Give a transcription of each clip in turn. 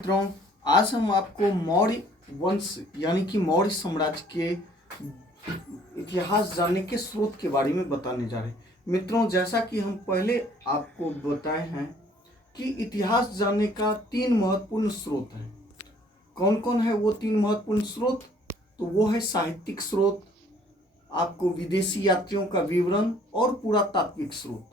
मित्रों, आज हम आपको मौर्य वंश यानी कि मौर्य साम्राज्य के इतिहास जानने के स्रोत के बारे में बताने जा रहे हैं। मित्रों, जैसा कि हम पहले आपको बताए हैं कि इतिहास जानने का 3 महत्वपूर्ण स्रोत है। कौन कौन है वो 3 महत्वपूर्ण स्रोत? तो वो है साहित्यिक स्रोत, आपको विदेशी यात्रियों का विवरण और पुरातात्विक स्रोत।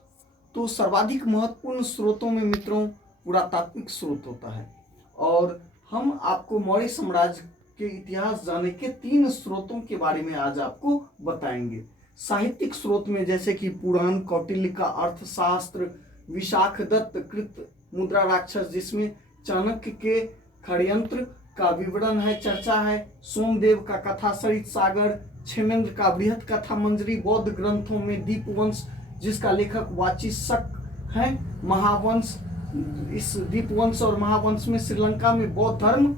तो सर्वाधिक महत्वपूर्ण स्रोतों में मित्रों पुरातात्विक स्रोत होता है और हम आपको मौर्य साम्राज्य के इतिहास जानने के 3 स्रोतों के बारे में आज आपको बताएंगे। साहित्यिक स्रोत में जैसे कि पुराण, कौटिल्य का अर्थशास्त्र, विशाखदत्त कृत मुद्रा राक्षस जिसमें चाणक्य के षड्यंत्र का विवरण है, चर्चा है, सोमदेव का कथा सरित सागर, क्षेमेंद्र का बृहत कथा मंजरी, बौद्ध ग्रंथों में दीपवंश जिसका लेखक वाचस्पत है, महावंश, इस दीपवंश और महावंश में श्रीलंका में बौद्ध धर्म,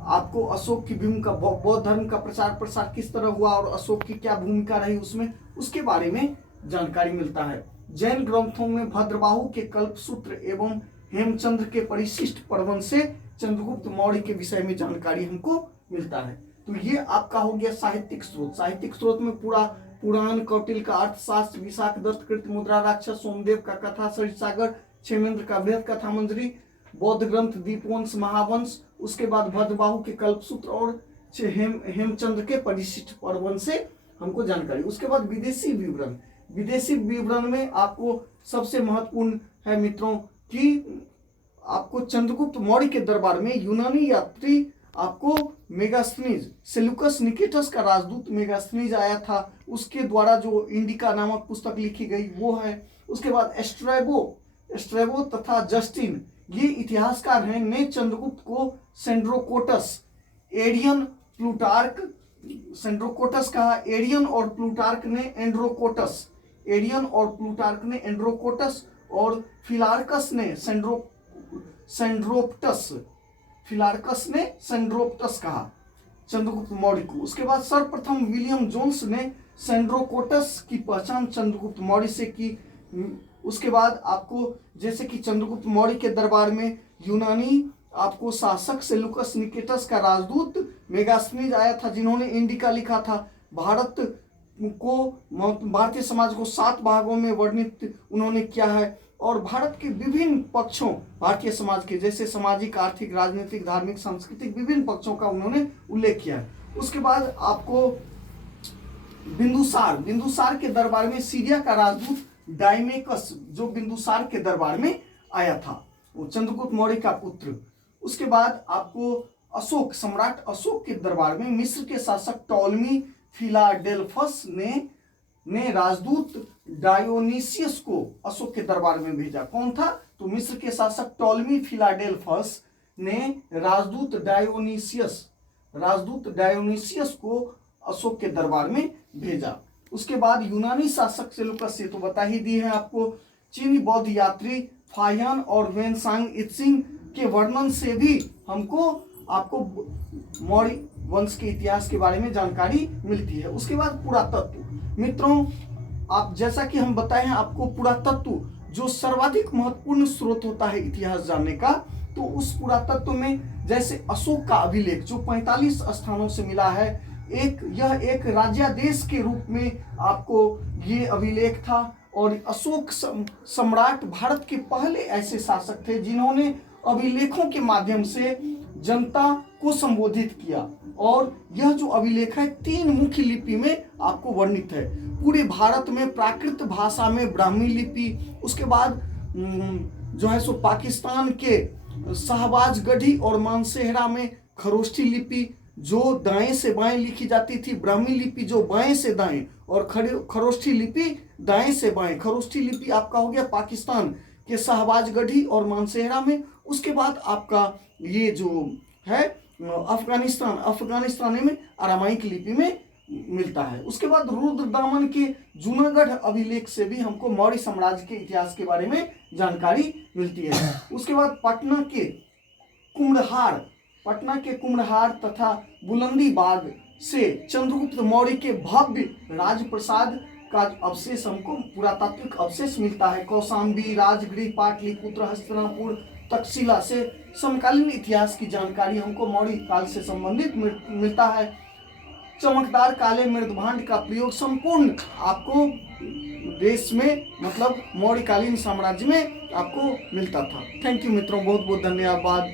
आपको अशोक की भूमिका, बौद्ध धर्म का प्रचार प्रसार किस तरह हुआ और अशोक की क्या भूमिका रही उसमें, उसके बारे में जानकारी मिलता है। जैन ग्रंथों में भद्रबाहु के कल्पसूत्र एवं हेमचंद्र के परिशिष्ट पर्वन से चंद्रगुप्त मौर्य के विषय में जानकारी हमको मिलता है। तो ये आपका हो गया साहित्यिक स्रोत। साहित्यिक स्रोत में पुराण, कौटिल्य का अर्थशास्त्र, विशाखदत्त कृत मुद्रा राक्षस, सोमदेव का कथा सरित सागर, क्षेमेंद्र का बृहत कथा मंजरी, बौद्ध ग्रंथ दीपवंश, महावंश, उसके बाद भद्रबाहु के कल्पसूत्र और हेमचंद्र के परिशिष्ट पर्वन से हमको जानकारी। उसके बाद विदेशी विवरण। विदेशी विवरण में आपको सबसे महत्वपूर्ण है मित्रों कि आपको चंद्रगुप्त मौर्य के दरबार में यूनानी यात्री आपको मेगास्थनीज, सेल्यूकस निकेटस का राजदूत मेगास्थनीज आया था, उसके द्वारा जो इंडिका नामक पुस्तक लिखी गई वो है। उसके बाद स्ट्रैबो तथा जस्टिन, ये इतिहासकार हैं, ने चंद्रगुप्त को सेंड्रोकोटस, एरियन, प्लूटार्क, सेंड्रोकोटस कहा, एरियन और प्लूटार्क ने एंड्रोकोटस, एरियन और प्लूटार्क ने एंड्रोकोटस और फिलार्कस ने सेंड्रोप्टस, फिलार्कस ने सेंड्रोप्टस कहा चंद्रगुप्त मौर्य को। उसके बाद सर्वप्रथम विलियम जोन्स ने सेंड्रोकोटस की पहचान चंद्रगुप्त मौर्य से की। उसके बाद आपको जैसे कि चंद्रगुप्त मौर्य के दरबार में यूनानी आपको शासक सेल्यूकस निकेटस का राजदूत मेगास्थनीज आया था जिन्होंने इंडिका लिखा था। भारतीय समाज को 7 भागों में वर्णित उन्होंने किया है और भारत के विभिन्न पक्षों, भारतीय समाज के जैसे सामाजिक, आर्थिक, राजनीतिक, धार्मिक, सांस्कृतिक विभिन्न पक्षों का उन्होंने उल्लेख किया है। उसके बाद आपको बिंदुसार के दरबार में सीरिया का राजदूत डायमेकस जो बिंदुसार के दरबार में आया था, वो चंद्रगुप्त मौर्य का पुत्र। उसके बाद आपको सम्राट अशोक के दरबार में मिस्र के शासक टॉलमी फिलाडेल्फस ने राजदूत डायोनीसियस को अशोक के दरबार में भेजा। कौन था? तो मिस्र के शासक टॉलमी फिलाडेल्फस ने राजदूत डायोनीसियस को अशोक के दरबार में भेजा। उसके बाद यूनानी शासक सेल्यूकस से तो बता ही दी है आपको। चीनी बौद्ध यात्री फाहियान और वेनसांग इत्सिंग के वर्णन से भी हमको आपको मौर्य वंश के इतिहास के बारे में जानकारी मिलती है। उसके बाद पुरातत्व। मित्रों, आप जैसा कि हम बताए हैं आपको, पुरातत्व जो सर्वाधिक महत्वपूर्ण स्रोत होता है इतिहास जानने का, तो उस पुरातत्व में जैसे अशोक का अभिलेख जो 45 स्थानों से मिला है, यह एक राज्यादेश के रूप में आपको ये अभिलेख था और अशोक सम्राट भारत के पहले ऐसे शासक थे जिन्होंने अभिलेखों के माध्यम से जनता को संबोधित किया और यह जो अभिलेख है 3 मुख्य लिपि में आपको वर्णित है। पूरे भारत में प्राकृत भाषा में ब्राह्मी लिपि, उसके बाद जो है सो पाकिस्तान के शाहबाजगढ़ी और मानसेहरा में खरोष्ठी लिपि जो दाएं से बाएं लिखी जाती थी, ब्राह्मी लिपि जो बाएं से दाएं और खरोष्ठी लिपि दाएं से बाएं। खरोष्ठी लिपि आपका हो गया पाकिस्तान के शाहबाजगढ़ी और मानसेहरा में। उसके बाद आपका ये जो है अफगानिस्तान में अरामाइक लिपि में मिलता है। उसके बाद रुद्रदामन के जूनागढ़ अभिलेख से भी हमको मौर्य साम्राज्य के इतिहास के बारे में जानकारी मिलती है। उसके बाद पटना के कुम्हड़हार तथा बुलंदी बाग से चंद्रगुप्त मौर्य के भव्य राजप्रसाद का अवशेष हमको पुरातात्विक अवशेष मिलता है। कौशाम्बी, राजगृह, पाटलिपुत्र, हस्तिनापुर, तक्षशिला से समकालीन इतिहास की जानकारी हमको मौर्य काल से संबंधित मिलता है। चमकदार काले मृदभांड का प्रयोग संपूर्ण आपको देश में मतलब मौर्यकालीन साम्राज्य में आपको मिलता था। थैंक यू मित्रों, बहुत बहुत धन्यवाद।